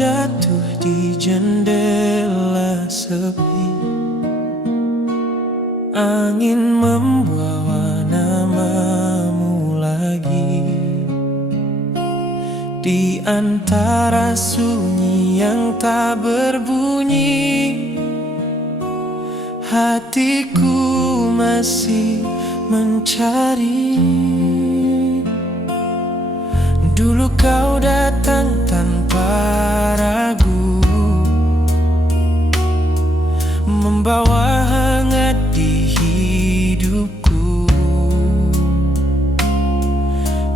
jatuh di jendela sepi. Angin membawa namamu lagi di antara sunyi yang tak berbunyi. Hatiku masih mencari. Dulu kau datang tanpa ragu, membawa hangat di hidupku.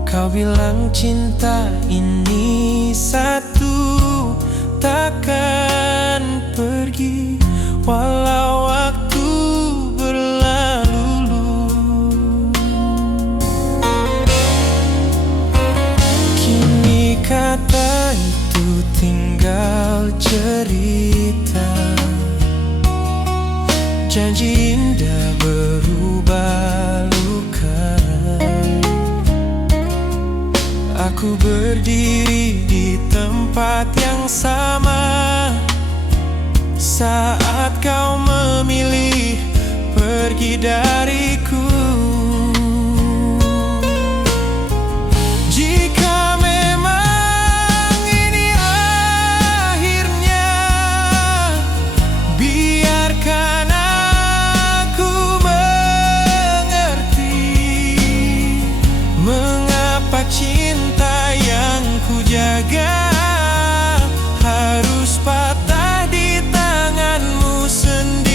Kau bilang cinta ini satu, takkan pergi walau waktu berlalu. Kini kata itu tinggal cerita, janji indah berubah luka. Aku berdiri di tempat yang sama saat kau memilih pergi dariku. Jika memang ini akhirnya, biarkan aku mengerti mengapa cinta yang ku jaga harus patah di tanganmu sendiri.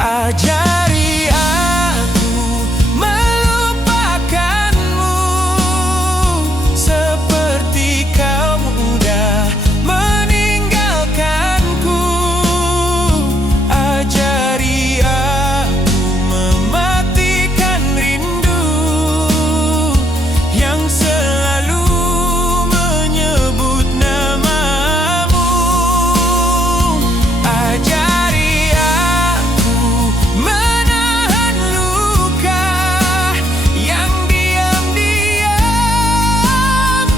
Ajari aku melupakanmu seperti kau mudah meninggalkanku. Ajari aku mematikan rindu yang selalu menyebut namamu. Ajari aku menahan luka yang diam-diam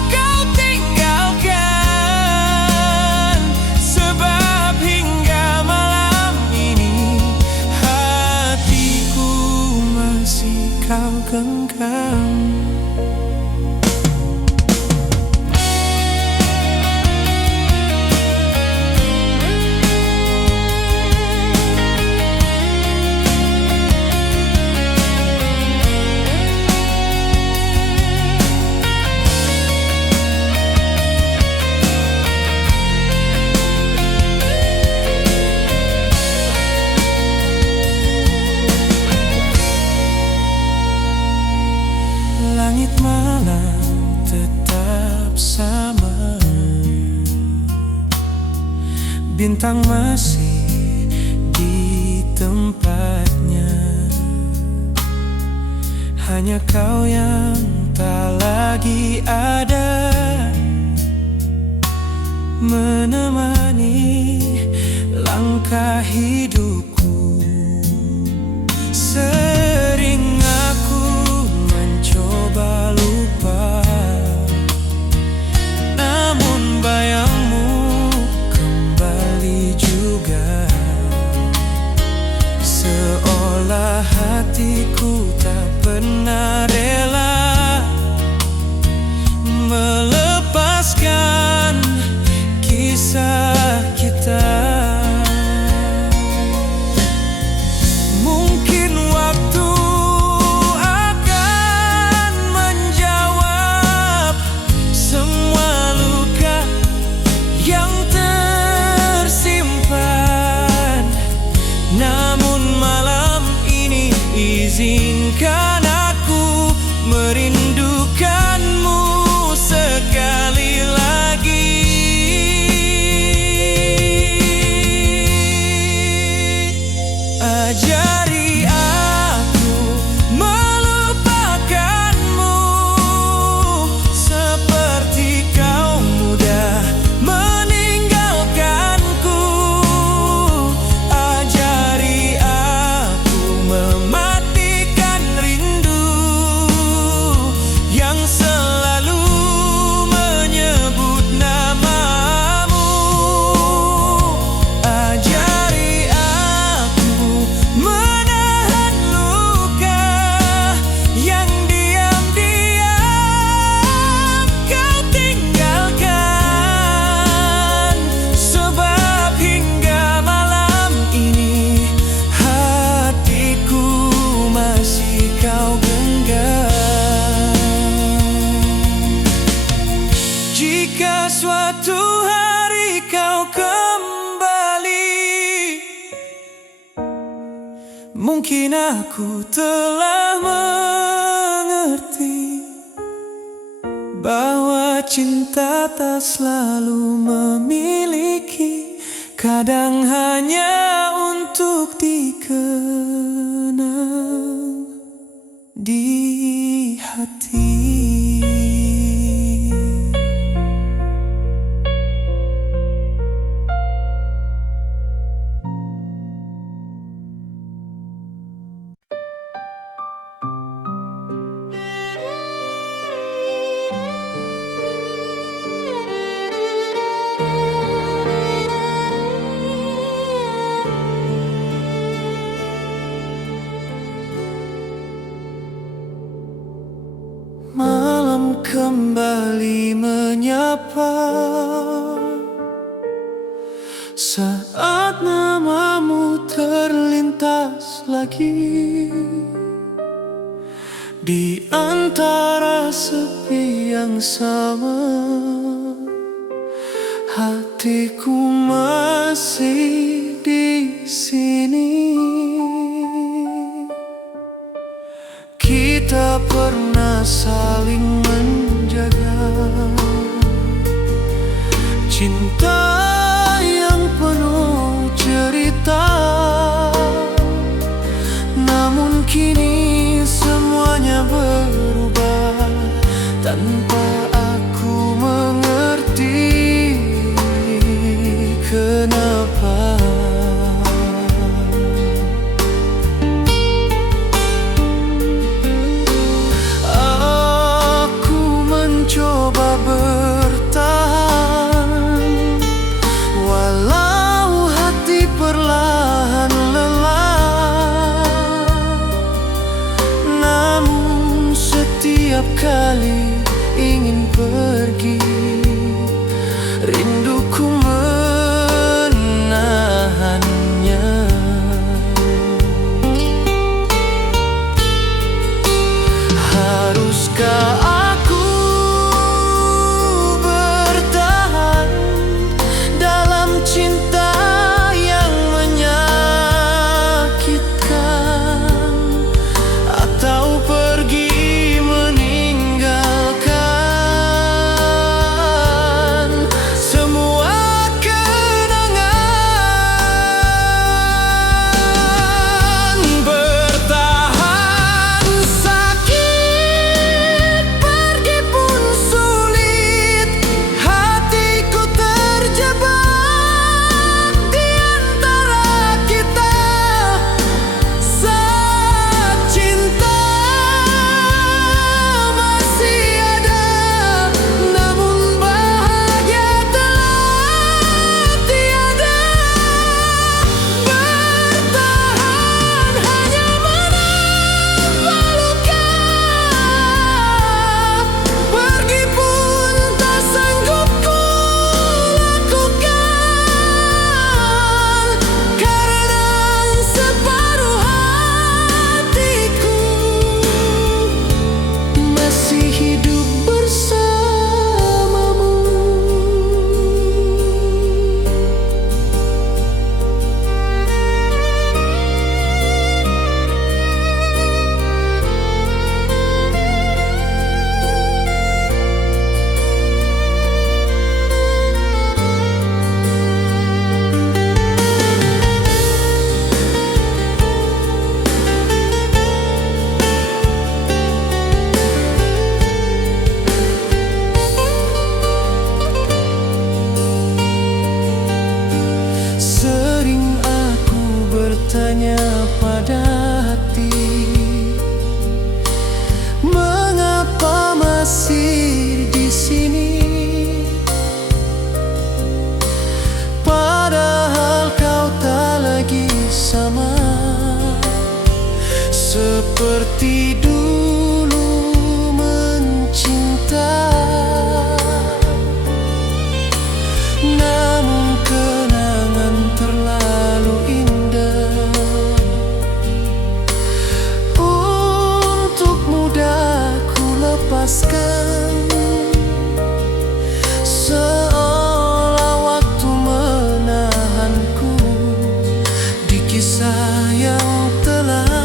kau tinggalkan. Sebab hingga malam ini hatiku masih kau genggam. Langit malam tetap sama, bintang masih di tempatnya. Hanya kau yang tak lagi ada, menemani langkah hidupku. Sering aku mencoba lupa, namun bayangmu kembali juga. Seolah hatiku tak pernah rela melepaskan kisah kita. Mungkin aku telah mengerti bahwa cinta tak selalu memiliki, kadang hanya untuk dikenang di hati. Malam kembali menyapa saat namamu terlintas lagi di antara sepi yang sama. Hatiku masih di sini. Kita pernah saling menjaga cinta yang penuh cerita, namun kini semuanya berubah tanpa aku mengerti kenapa. Coba bertahan walau hati perlahan lelah, namun setiap kali ingin pergi, rinduku menahannya. Haruskah cinta yang menyakitkan, atau pergi meninggalkan semua kenangan? Bertahan sakit, pergi pun sulit, hatiku terjebak. Tanya pada hati, mengapa masih di sini? Padahal kau tak lagi sama seperti dulu mencinta. Namun kenangan terlalu indah untuk mudah ku lepaskan, seolah waktu menahanku di kisah yang telah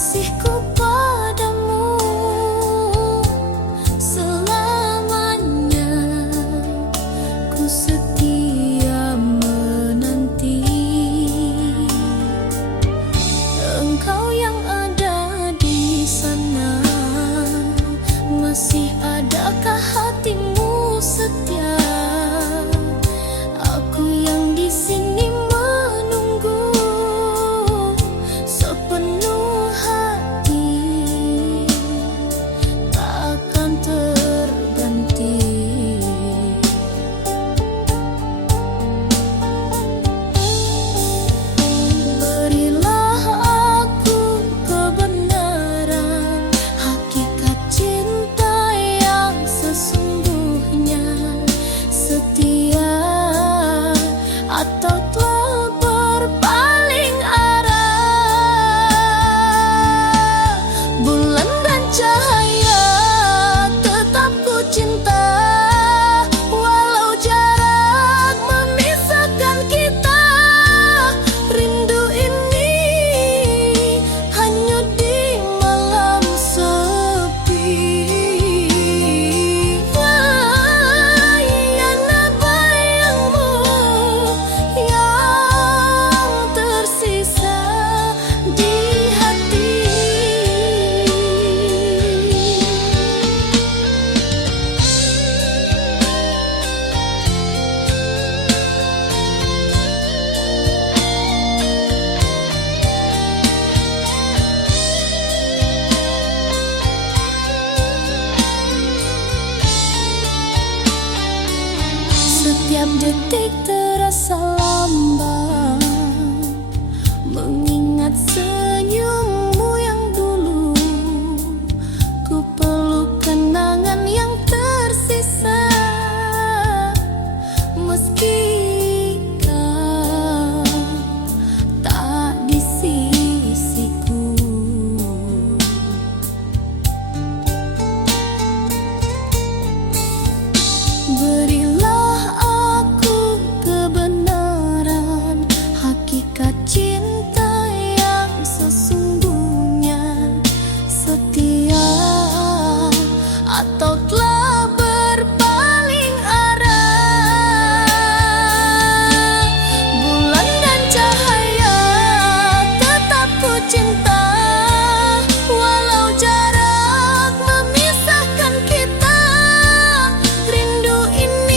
kasihku padamu selamanya. Ku setia menanti engkau yang ada di sana. Masih adakah hatimu setia? Aku yang di sini menunggu sepenuh hati, takkan terganti. Berilah aku kebenaran, hakikat cinta yang sesungguhnya. Setia atau telah berpaling arah. Bulan dan cahaya tetap ku cinta, walau jarak memisahkan kita. Rindu ini hanyut di malam sepi. Hanya bayangmu yang tersisa di hati. Setiap detik terasa lambat, mengingat senyummu yang dulu. Ku peluk kenangan yang tersisa, meski kau tak di sisiku. Berilah aku kebenaran, hakikat cinta yang sesungguhnya. Setia atau telah berpaling arah. Bulan dan cahaya tetap ku cinta, walau jarak memisahkan kita. Rindu ini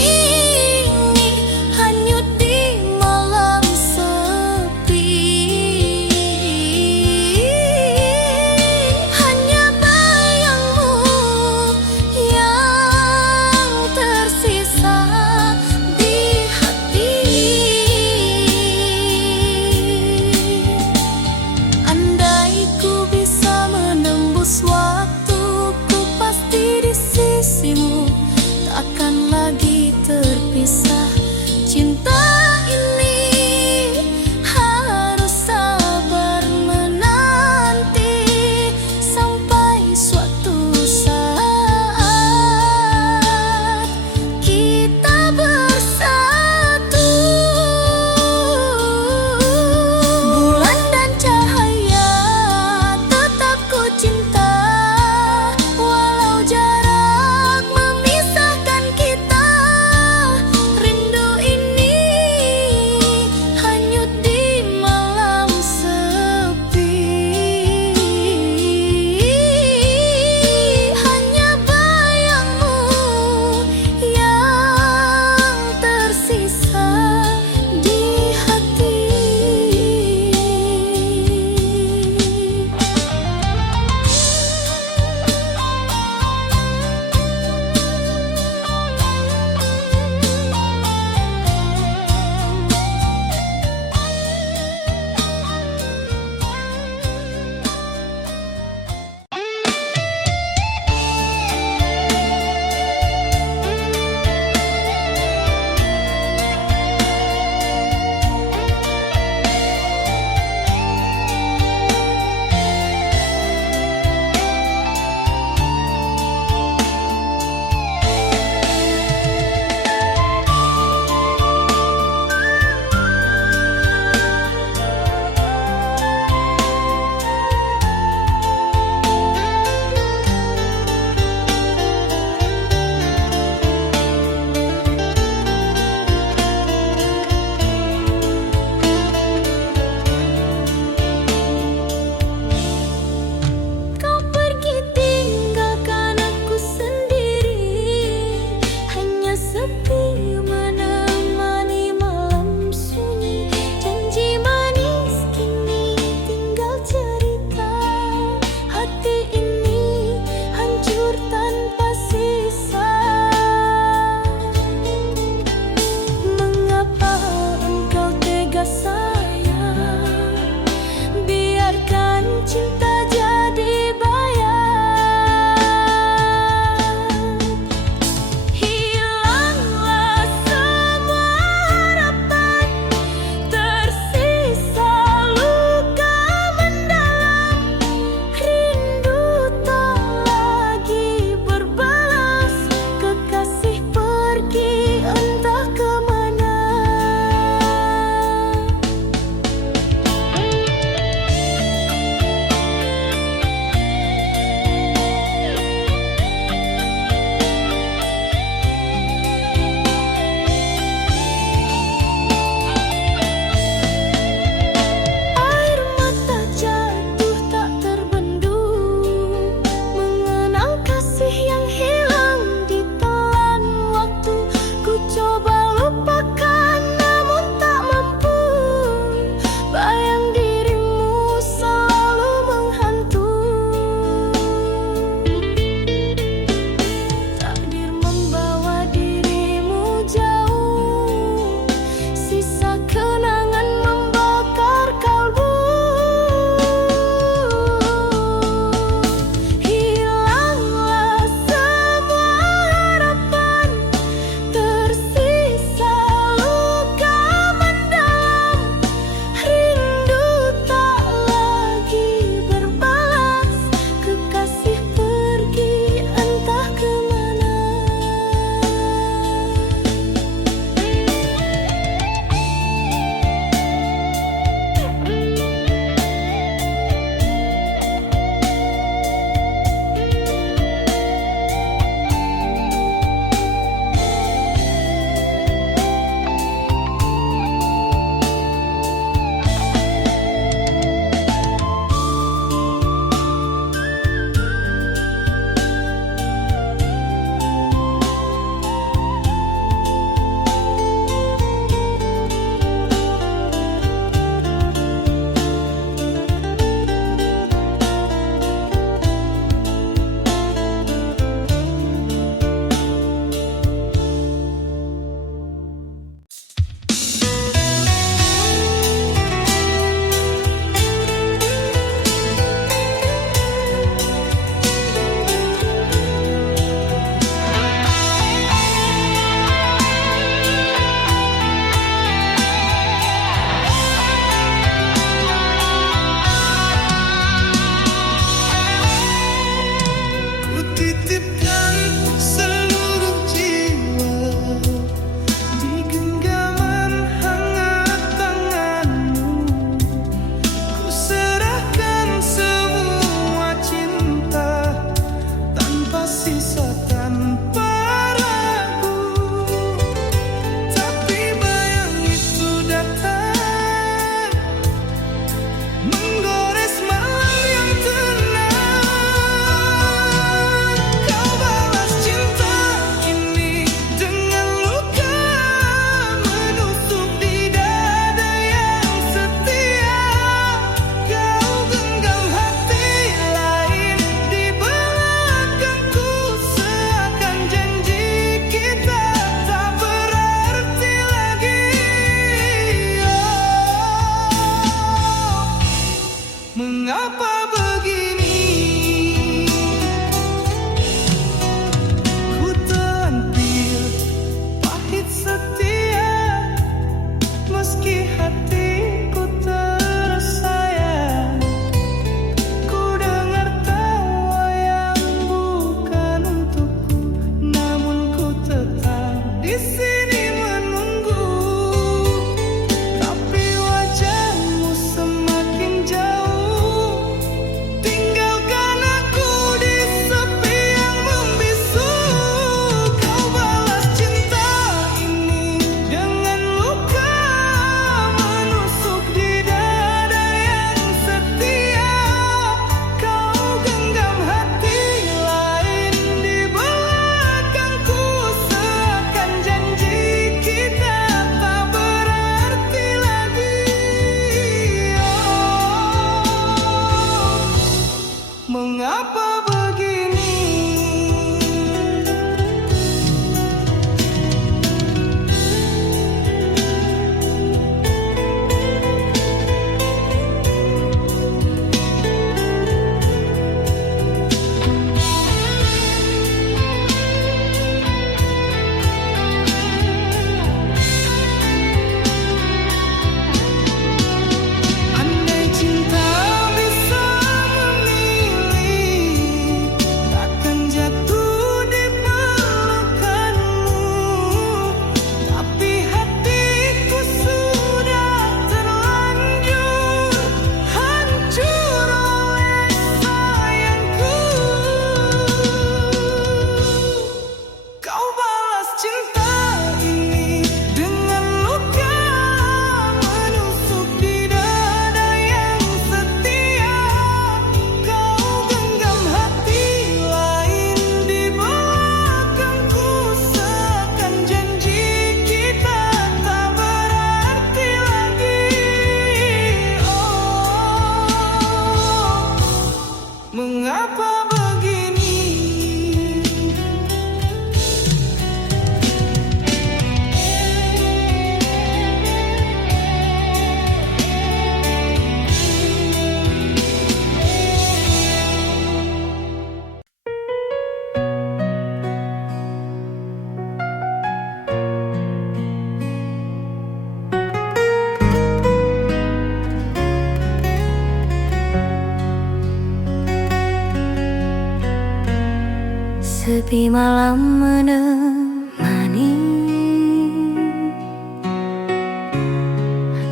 sepi malam menemani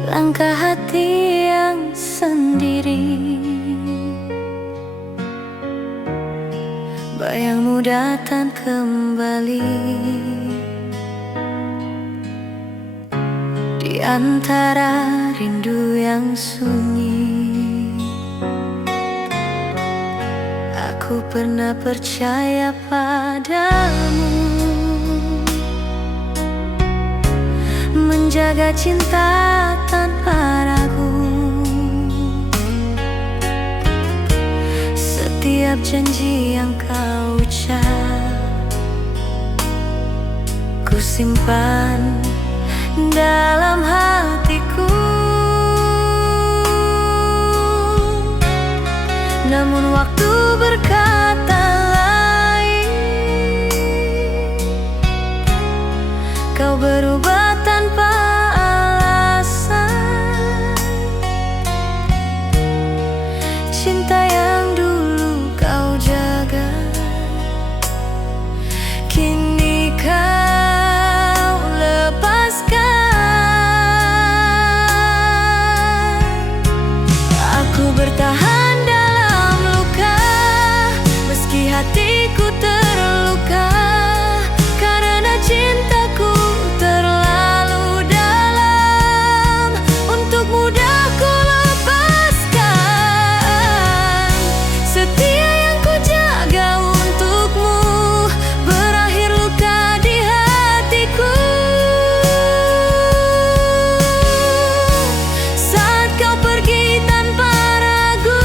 langkah hati yang sendiri. Bayangmu datang kembali di antara rindu yang sunyi. Aku pernah percaya padamu, menjaga cinta tanpa ragu. Setiap janji yang kau ucap, ku simpan dalam hatiku. Namun waktu berkata lain, kau berubah tanpa alasan. Cinta yang dulu kau jaga, kini kau lepaskan. Aku bertahan hatiku terluka karena cintaku terlalu dalam untuk mudah ku lepaskan. Setia yang ku jaga untukmu berakhir luka di hatiku. Saat kau pergi tanpa ragu,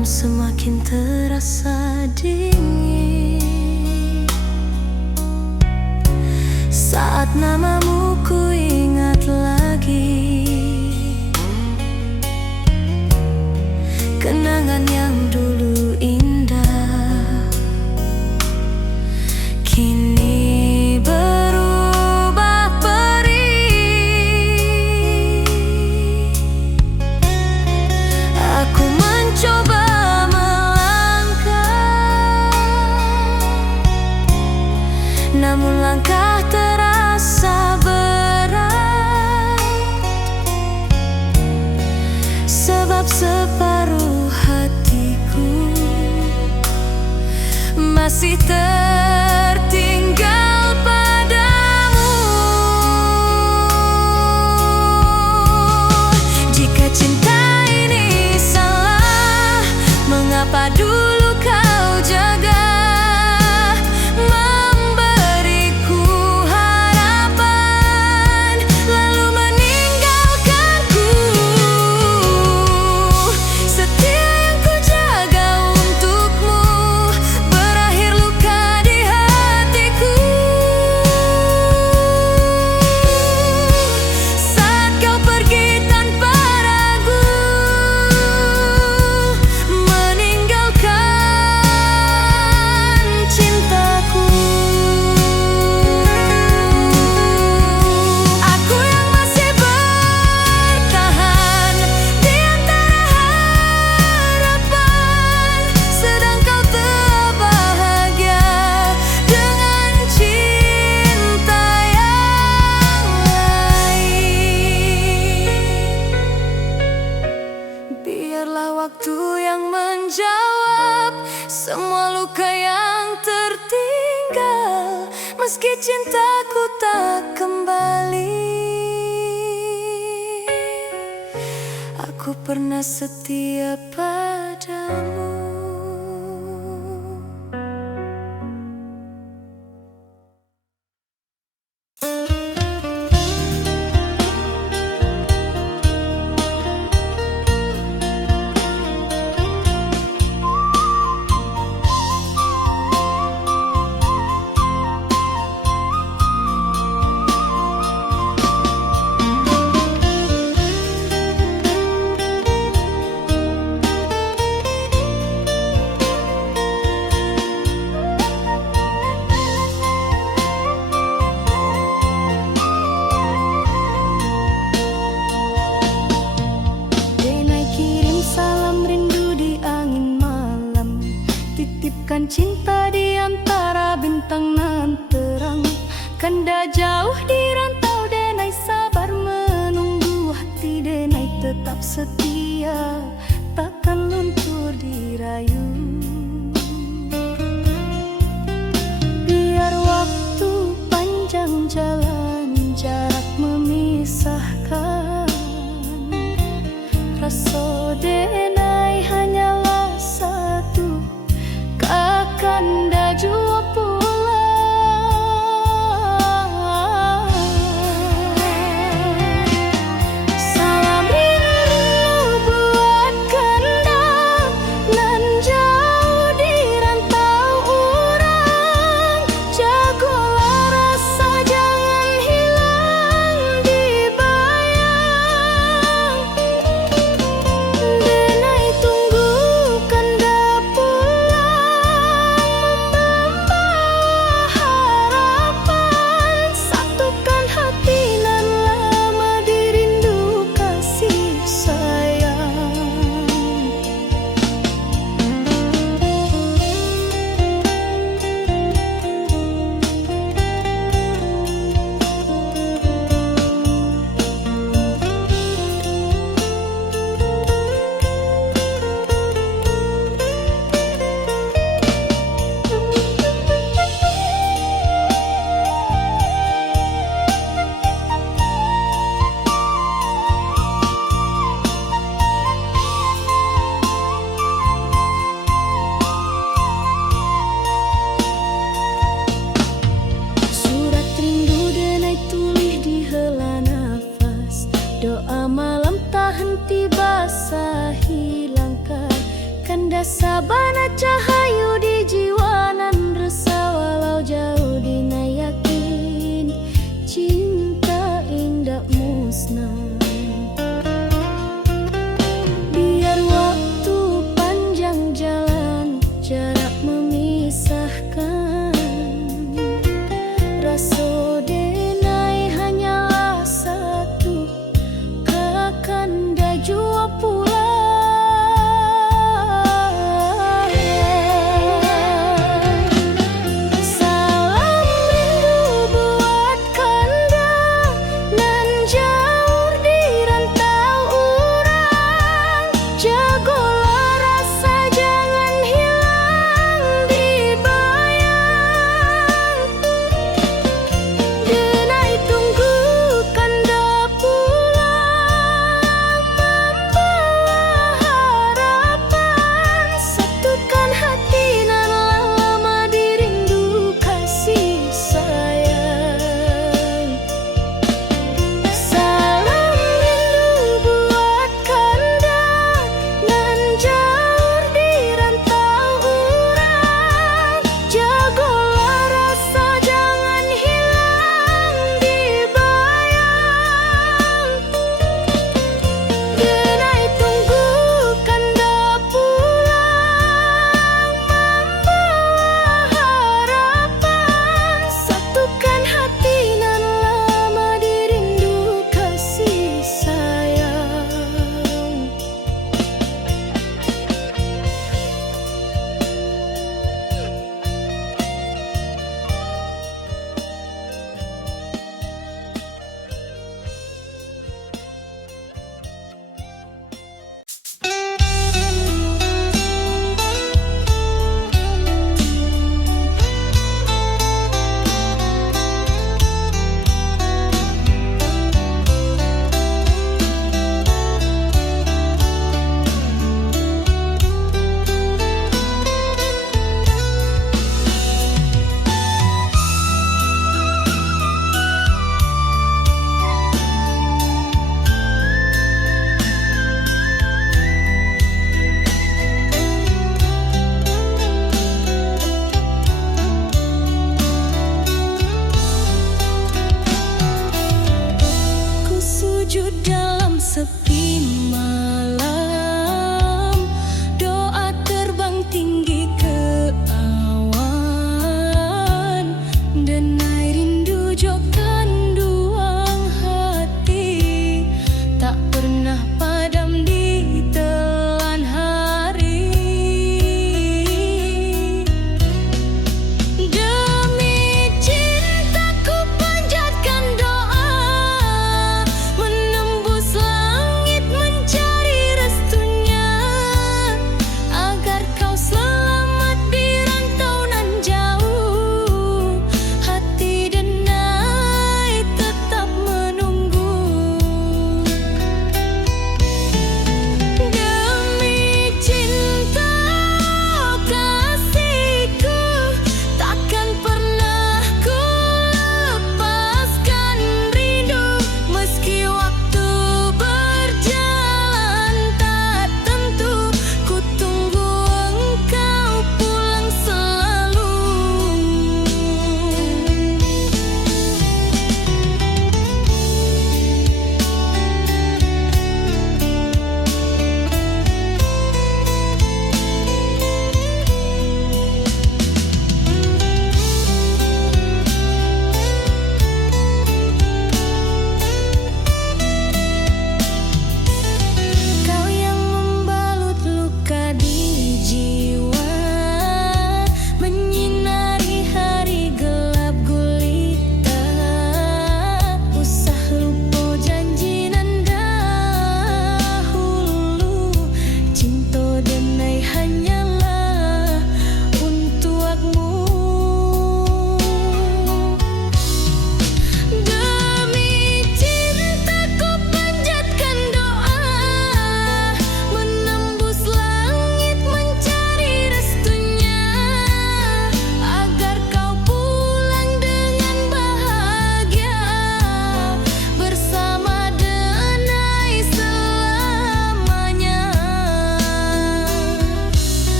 semakin terasa dingin saat namamu ku ingat lagi. Kenangan yang dulu indah kini berubah perih. Aku mencoba namun langkah terasa berat, sebab separuh hatiku masih tertinggal padamu. Jika cinta ini salah, mengapa dulu kau jaga? Di meski cintaku tak kembali, aku pernah setia padamu. Titipkan cinta di antara bintang nan terang, kanda jauh di rantau denai sabar menunggu, hati denai tetap setia, takkan luntur dirayu. Biar waktu panjang jalan, jarak memisahkan, rasa denai hanyalah satu, kanda jua pulang. Salam rindu buat kanda nan jauh di rantau urang, jagolah rasa jangan hilang di bayang. Denai tunggu kanda doa malam tak henti basahi langkah, kanda sabana cahayu di jiwa nan resah, walau jauh dina yakin cinta indah musnah. Biar waktu panjang jalan, jarak memisahkan, rasa denai hanyalah satu, kanda jua pulang. Salam rindu buat kanda nan jauh di rantau urang, jagolah rasa jangan hilang di bayang.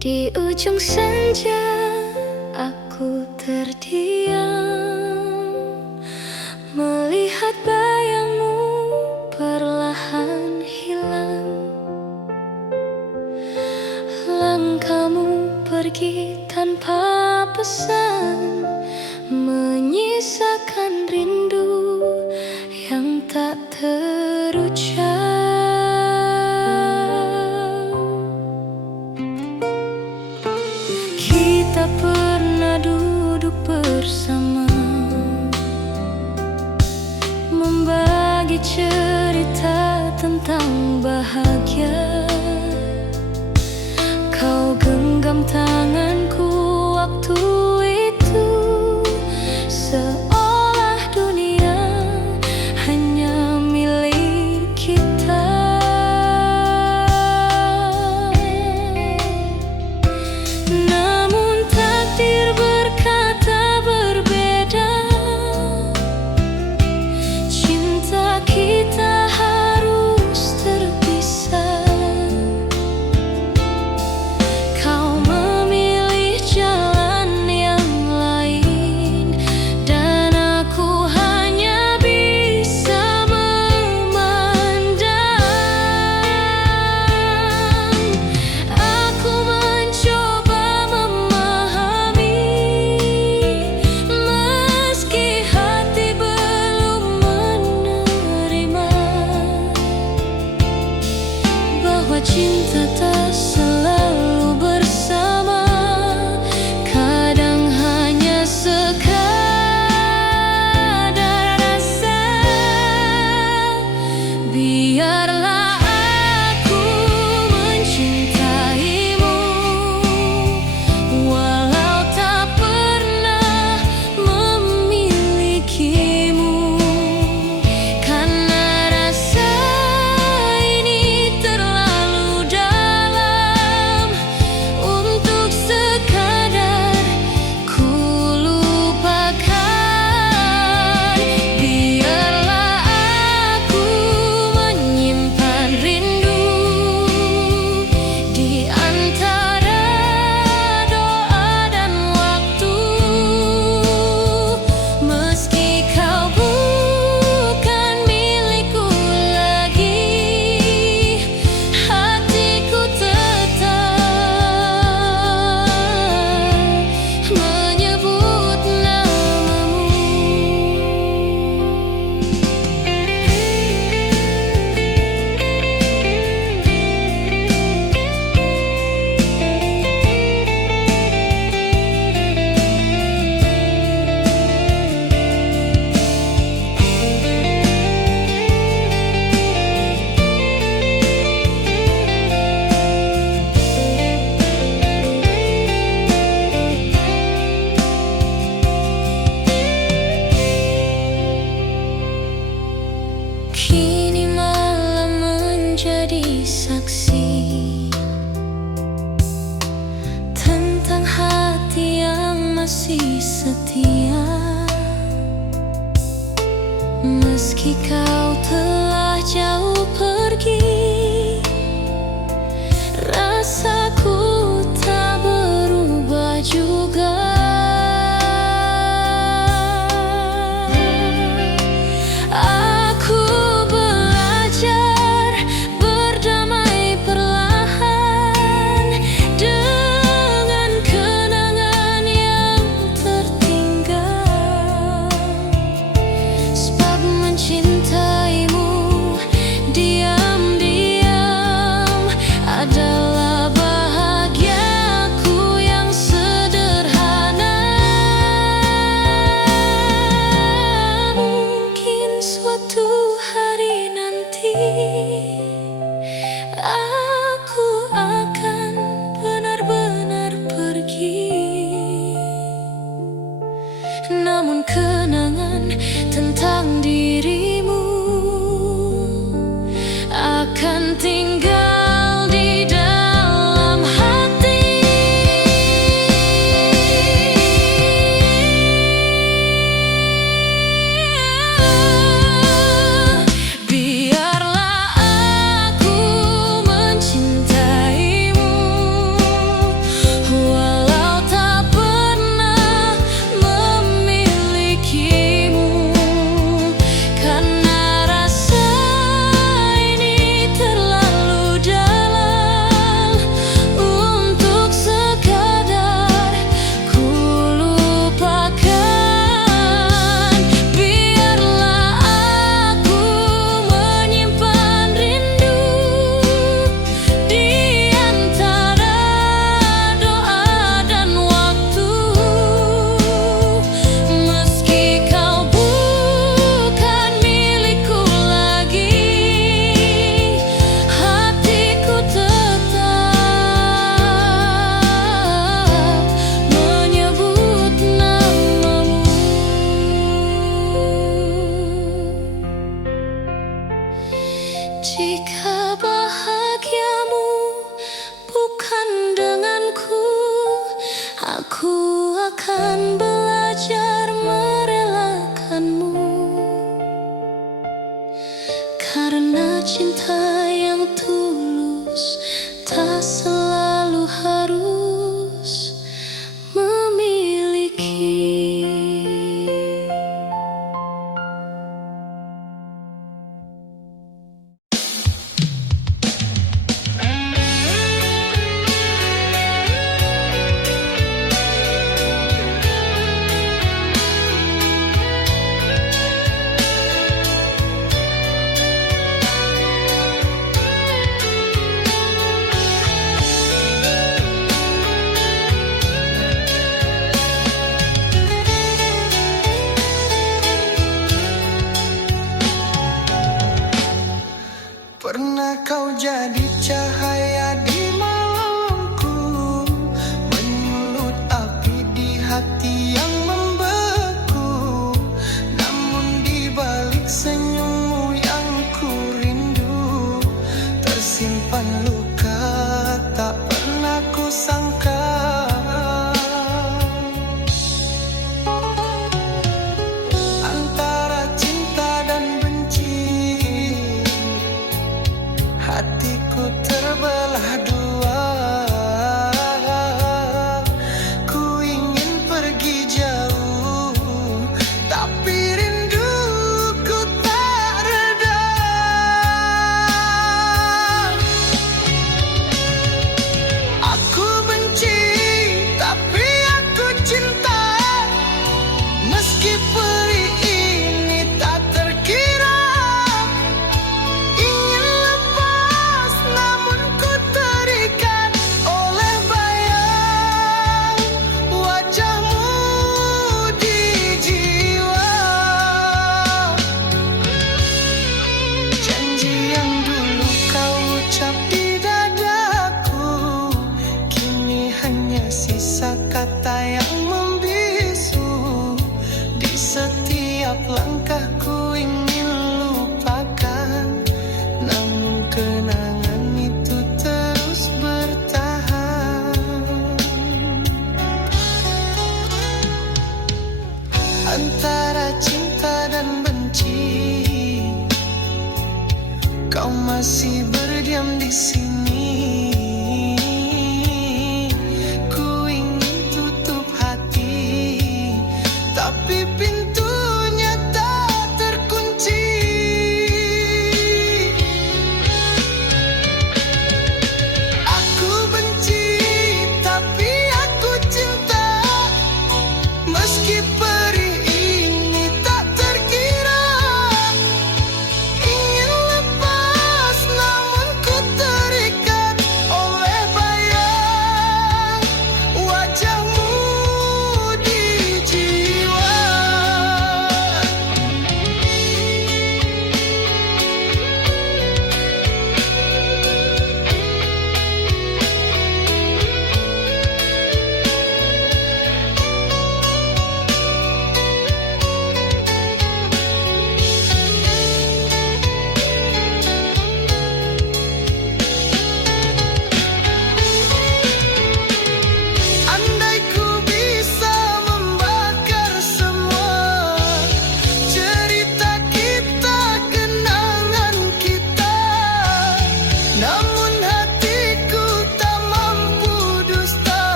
Di ujung senja aku terdiam, melihat bayangmu perlahan hilang. Langkahmu pergi tanpa pesan, menyisakan rindu yang tak terucap. Kita pernah duduk bersama, membagi cerita tentang bahagia. Kau genggam tanganku waktu itu, seolah dunia hanya milik kita. Namun takdir berkata berbeda, cinta kita harus terpisah. Kau memilih jalan yang lain, dan aku hanya bisa memandang. Aku mencoba memahami, meski hati belum menerima, bahwa cinta tak selalu bersama. Kadang hanya sekadar rasa. Biarlah aku mencintaimu, walau tak pernah memilikimu. Karena rasa ini terlalu dalam untuk sekadar ku lupakan. Biarlah aku menyimpan rindu di antara doa dan waktu. Meski kau bukan milikku lagi, hatiku tetap menyebut namamu. Kini malam menjadi saksi tentang hati yang masih setia. Meski kau telah jauh pergi, rasaku tak berubah juga. Aku belajar berdamai perlahan dengan kenangan yang tertinggal. Aku akan belajar merelakanmu, karena cinta yang tulus tak selalu harus memiliki.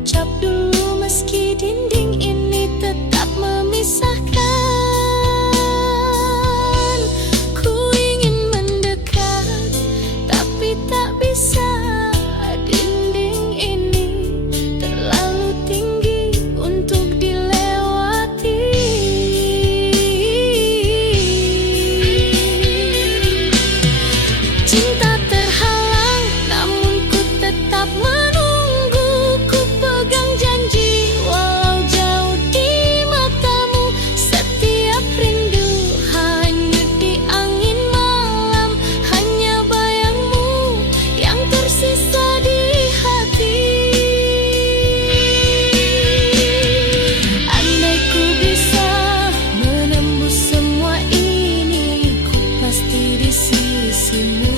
ucap dulu meski dinding ini tetap memisahkan. Ku ingin mendekat tapi tak bisa, dinding ini terlalu tinggi untuk dilewati. Cinta terhalang namun ku tetap menunggu. Ku pegang janji walau jauh di matamu. Setiap rindu hanyut di angin malam. Hanya bayangmu yang tersisa di hati. Andai ku bisa menembus semua ini, ku pasti di sisimu.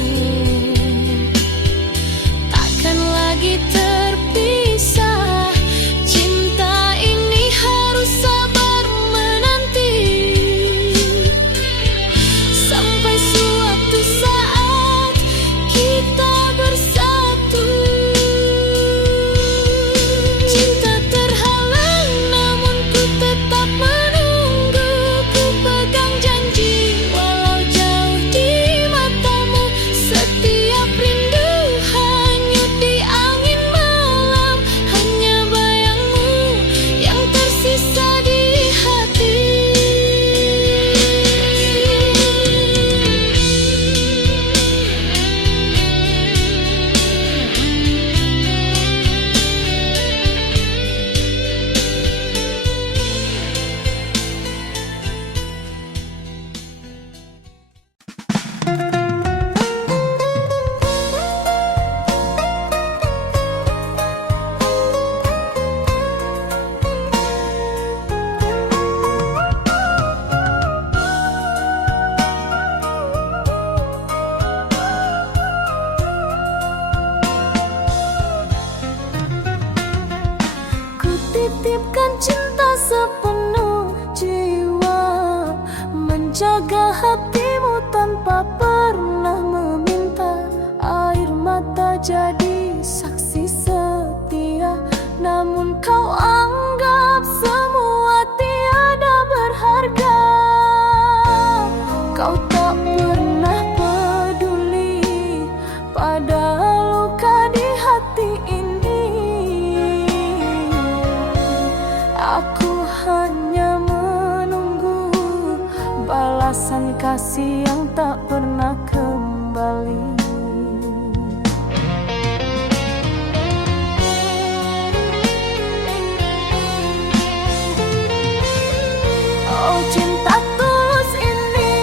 Takkan lagi terpisah. Cinta ini harus sabar menanti sampai suatu saat kita bersatu. Cinta terhalang namun ku tetap menunggu. Ku pegang janji walau jauh di matamu. Setiap rindu hanyut di angin malam. Hanya bayangmu yang tersisa di hati. Ku titipkan cinta sepenuh jiwa, menjaga hatimu tanpa pernah meminta. Air mata jadi saksi setia, namun kau anggap semua tiada berharga. Kau tak pernah peduli pada luka di hati ini. Aku hanya menunggu balasan kasih yang tak pernah kembali. Oh, cinta tulus ini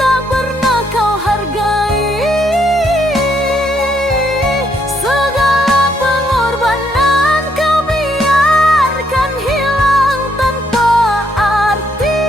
tak pernah kau hargai. Segala pengorbanan kau biarkan hilang tanpa arti.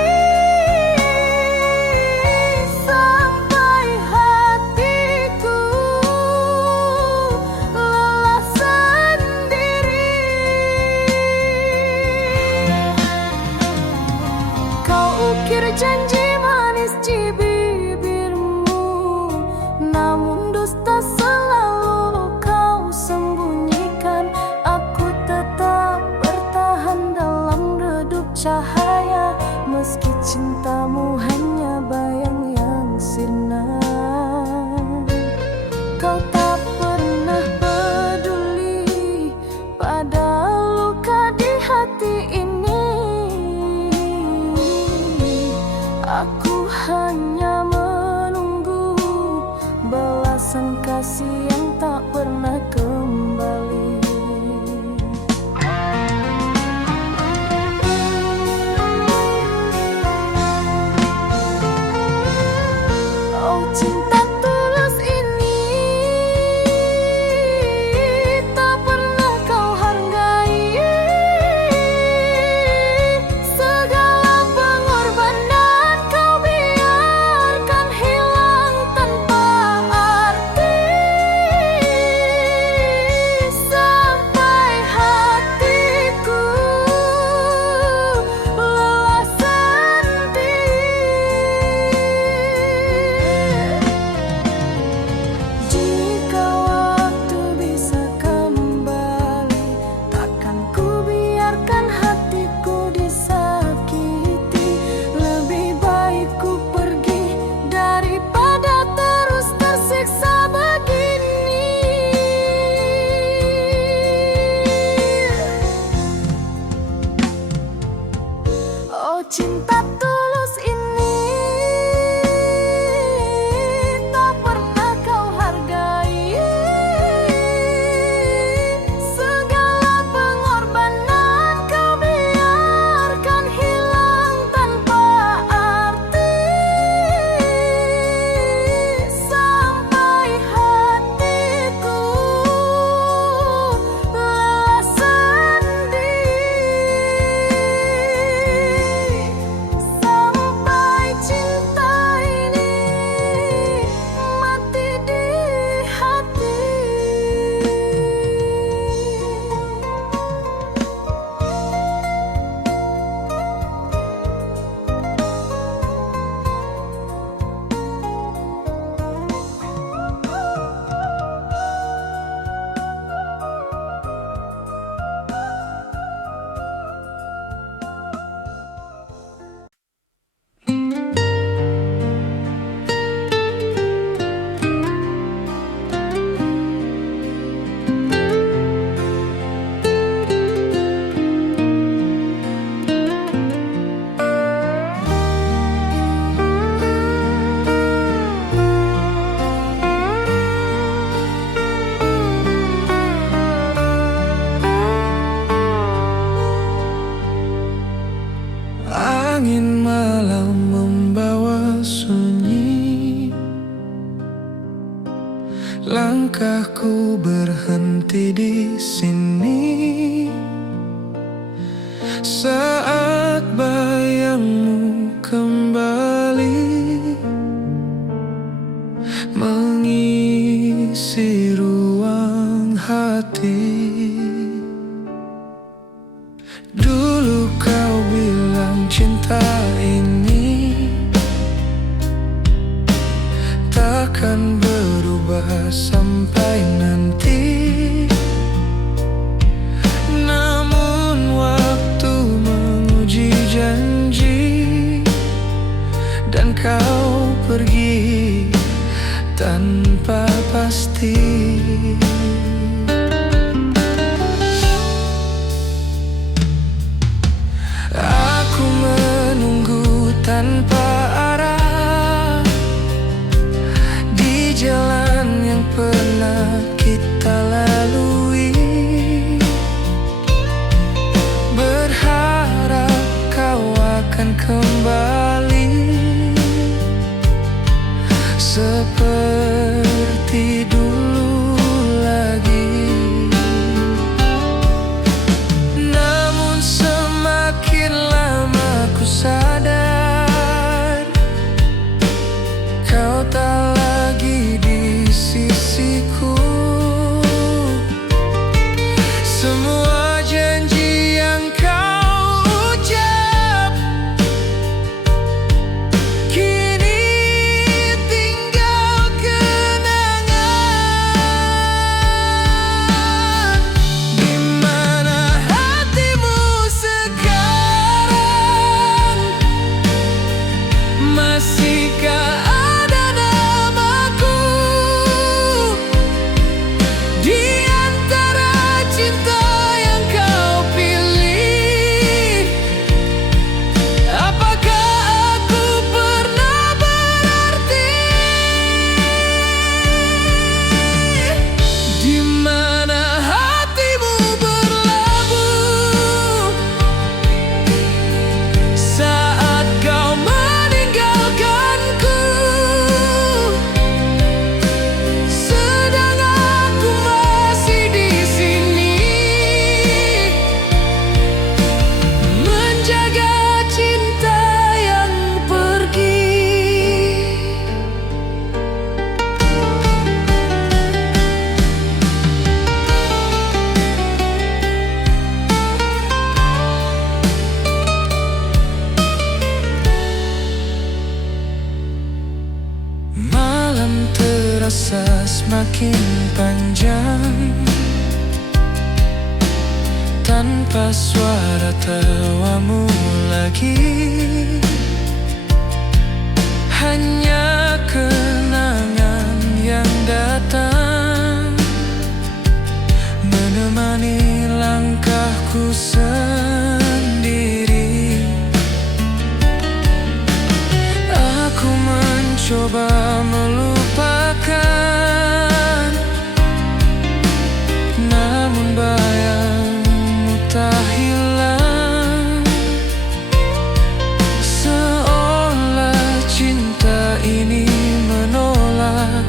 aku berhenti di sini saat bayangmu kembali mengisi ruang hati. Dulu kau bilang cinta ini takkan berubah sampai nanti. Namun waktu menguji janji dan kau pergi tanpa pasti. Aku menunggu tanpa arah di jalan yang pernah kita lalui, berharap kau akan kembali seperti dulu lagi. Namun semakin lama ku sadar kau tak lagi di sisiku. Semua janji yang kau ucap kini tinggal kenangan. Di mana hatimu sekarang? Masihkah ada namaku di antara cinta yang kau pilih? Apakah aku pernah berarti? Di mana hatimu berlabuh saat kau meninggalkanku, sedang aku masih di sini menjaga cinta yang pergi. Malam terasa semakin panjang tanpa suara tawamu lagi. Hanya kenangan yang datang menemani langkahku sendiri. Aku mencoba melupakan, namun bayangmu tak hilang. Seolah cinta ini menolak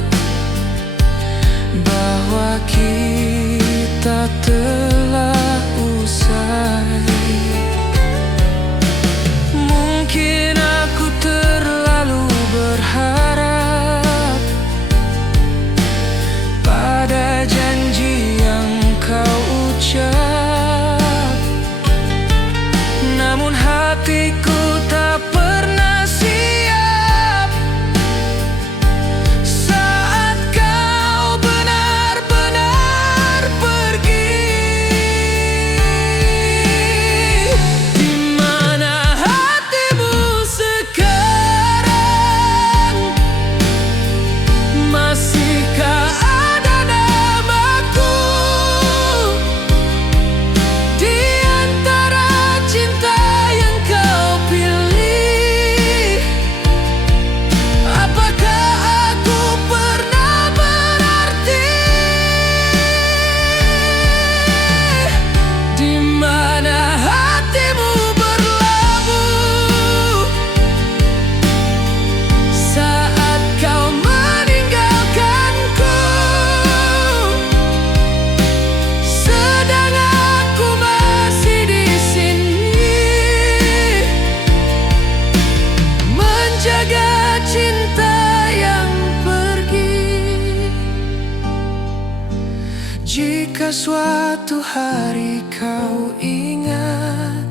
Jika suatu hari kau ingat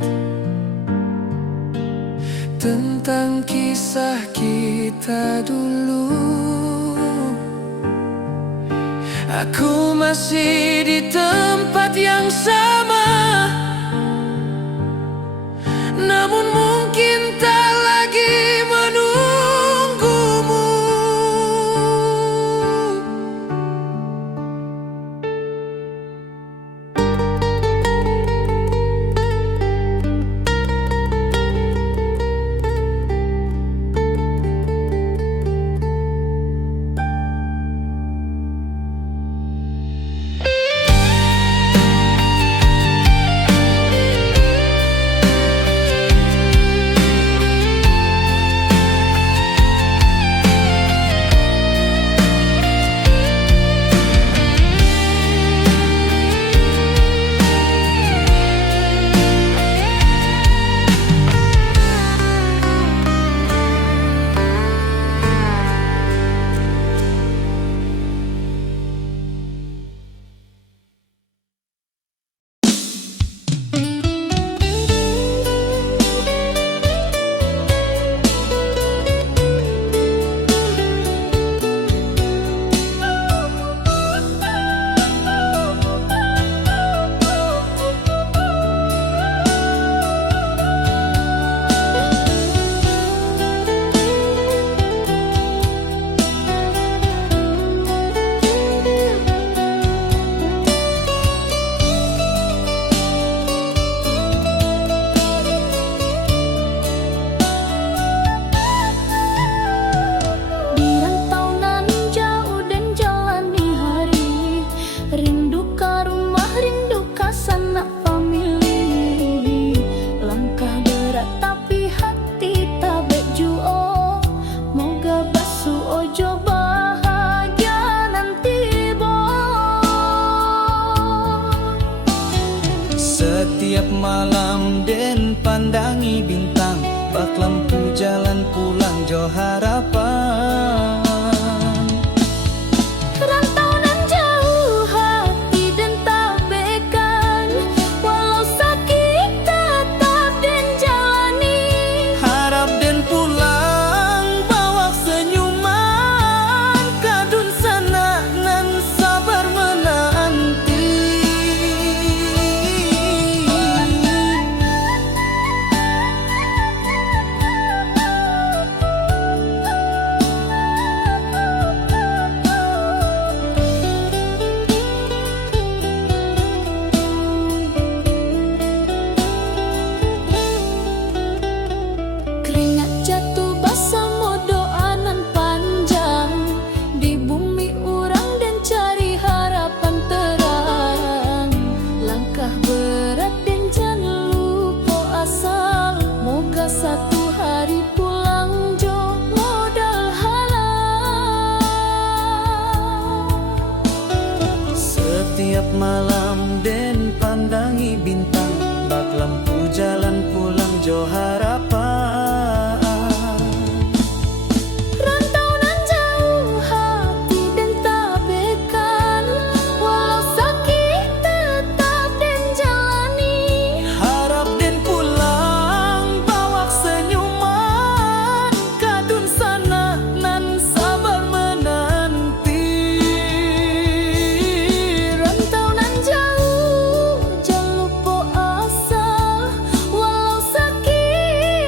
tentang kisah kita dulu, aku masih di tempat yang sama, namun mungkin tak lagi menunggumu. Setiap malam den pandangi bintang, bak lampu jalan pulang jo harapan. Rantau nan jauh hati dan tak bekan, walau sakit tetap den jalani. Harap den pulang bawa senyuman, kadun sana nan sabar menanti. Keringat jatuh basah mo doa nan panjang, di bumi urang dan cari harapan terang. Langkah berat dan jangan lupa asal, moga satu hari pulang jo modal halal. Setiap malam den pandangi bintang, bak lampu jalan pulang jo harapan. Rantau nan jauh hati dan tak bekan, walau sakit tetap den jalani. Harap den pulang bawa senyuman, kadun sana nan sabar menanti. Rantau nan jauh jangan lupa asal, walau sakit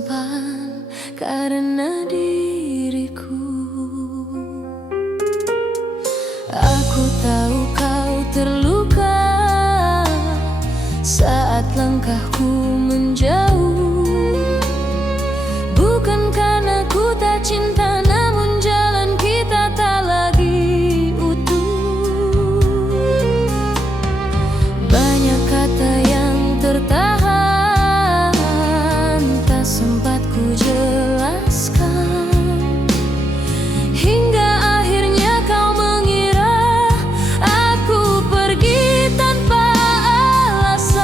simpan karena diriku. Aku tahu kau terluka saat langkahku menjauh. Bukan karena ku tak cinta, namun jalan kita tak lagi utuh. Banyak kata yang tertahan, tak sempat ku jelaskan, hingga akhirnya kau mengira aku pergi tanpa alasan.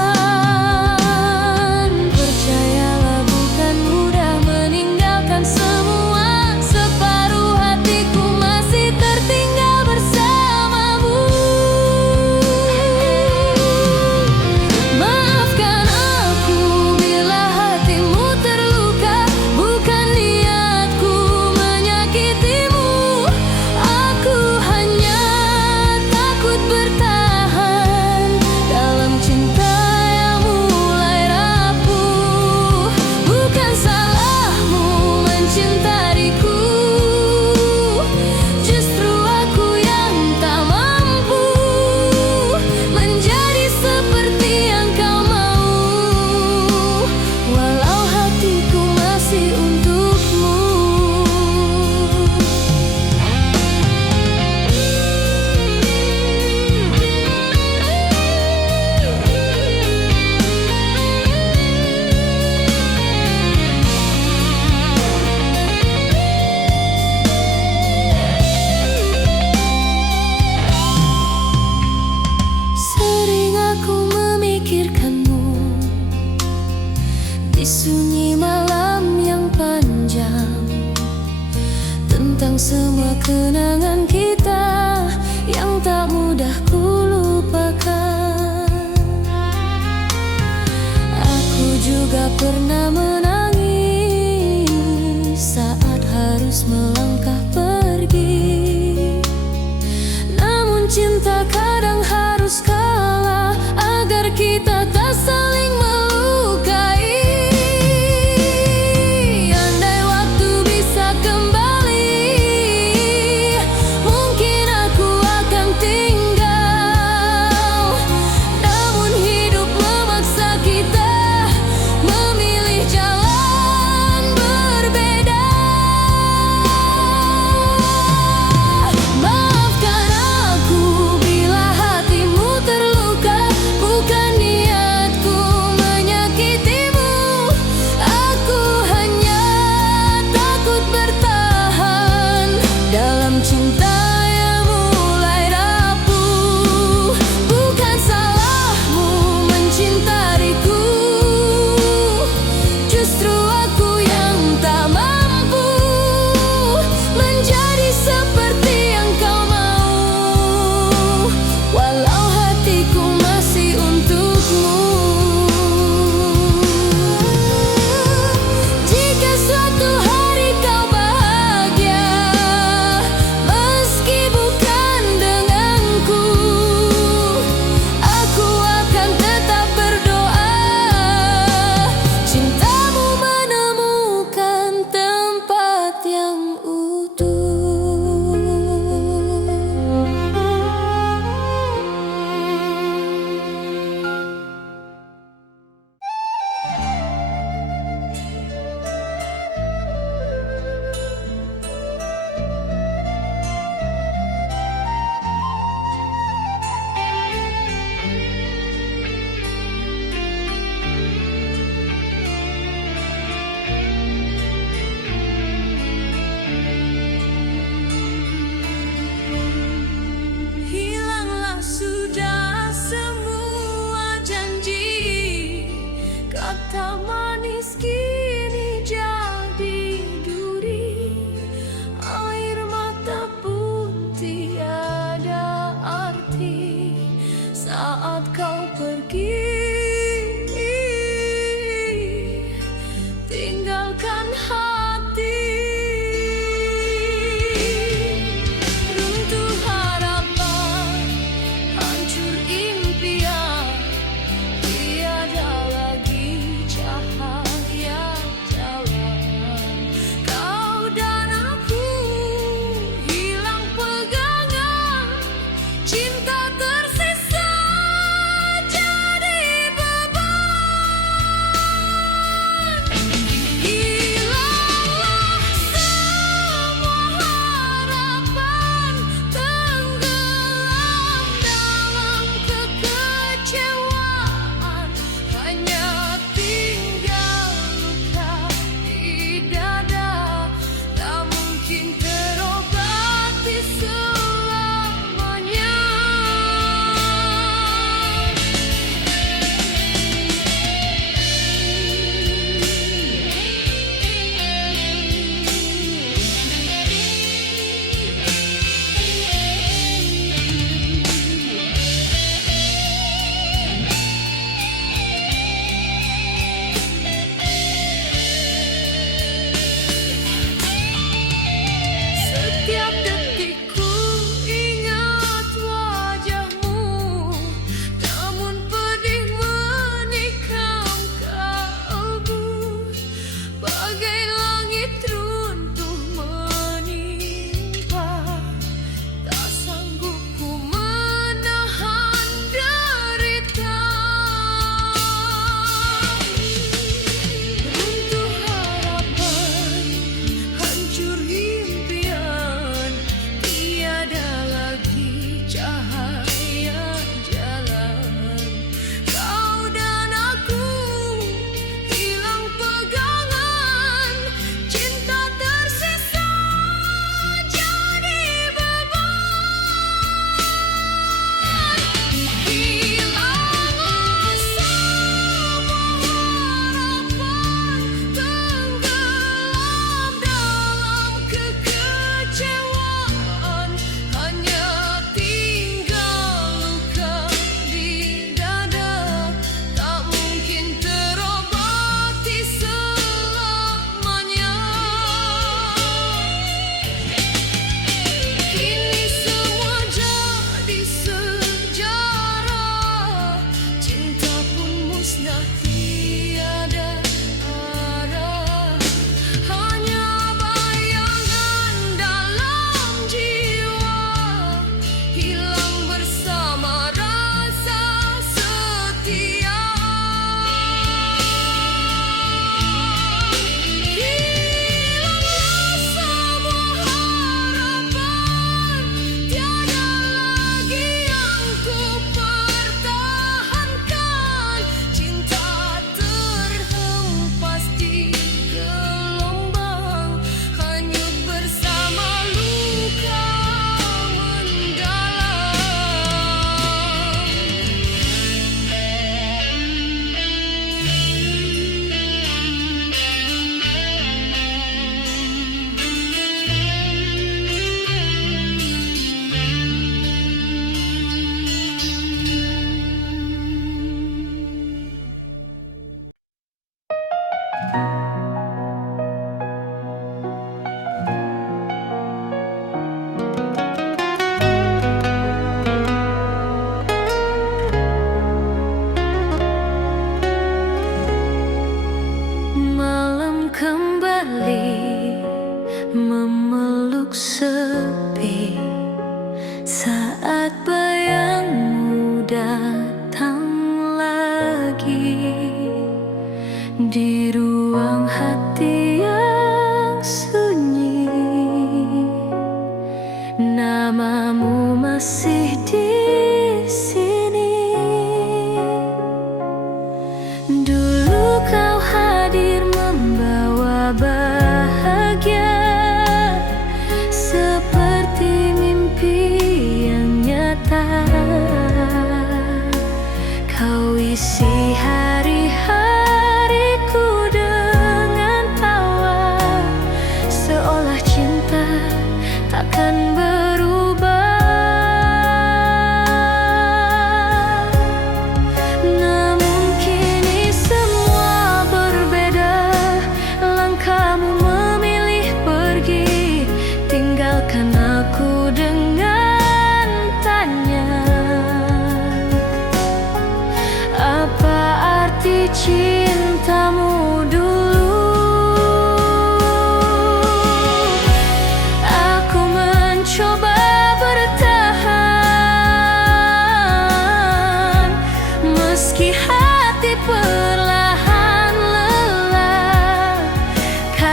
Percayalah, bukan mudah meninggalkan semua. Separuh hatiku masih tertinggal bersamamu. Maafkan aku bila hatimu terluka. Bukan niatku menyakitimu. Aku hanya takut bertahan dalam cinta yang mulai rapuh. Bukan salahmu mencintaiku, justru aku yang tak mampu menjadi seperti yang kau mau. Walau hatiku masih untukmu. Sering aku memikirkanmu di sunyi malam yang panjang, tentang semua kenangan kita yang tak mudah ku lupakan. Aku juga pernah menangis saat harus melangkah pergi. Namun cinta kadang harus kalah agar kita tak saling melukai. Andai waktu bisa kembali,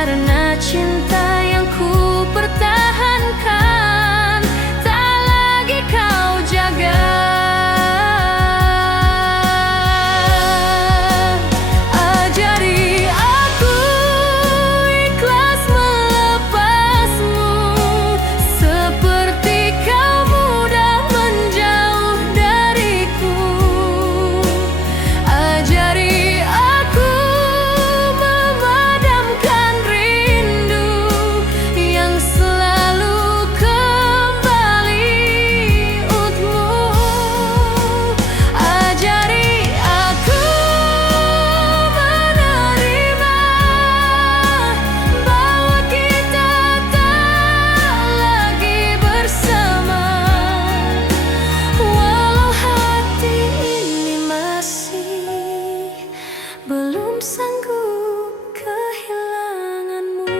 karena cinta yang ku pertahankan tak lagi kau jaga. Ajari aku ikhlas melepasmu, seperti kau mudah menjauh dariku. Ajari aku memadamkan rindu yang selalu kembali untukmu. Ajari aku menerima bahwa kita tak lagi bersama, walau hati ini masih belum sanggup kehilanganmu.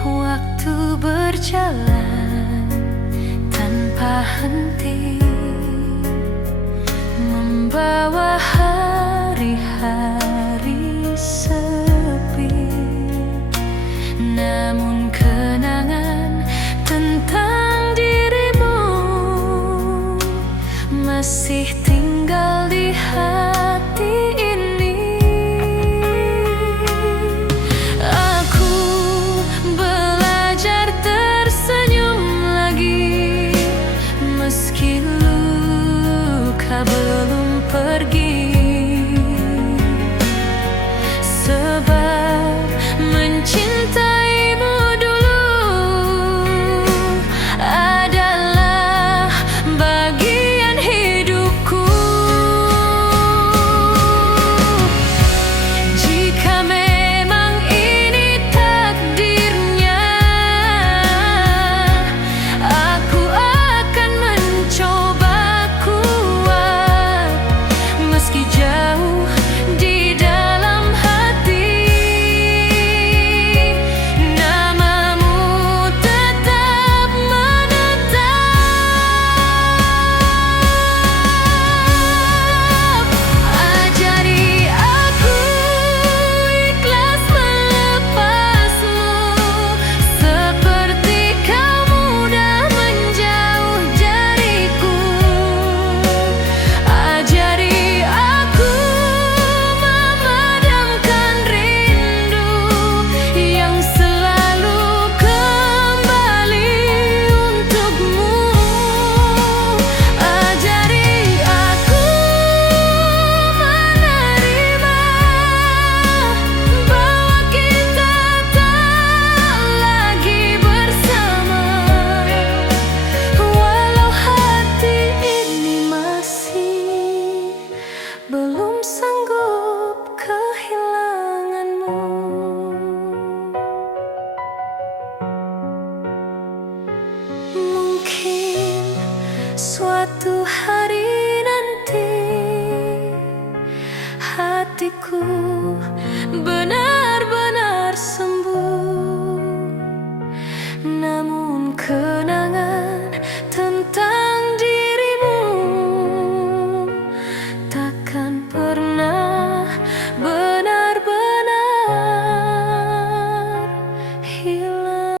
Waktu berjalan tanpa henti, membawa hari-hari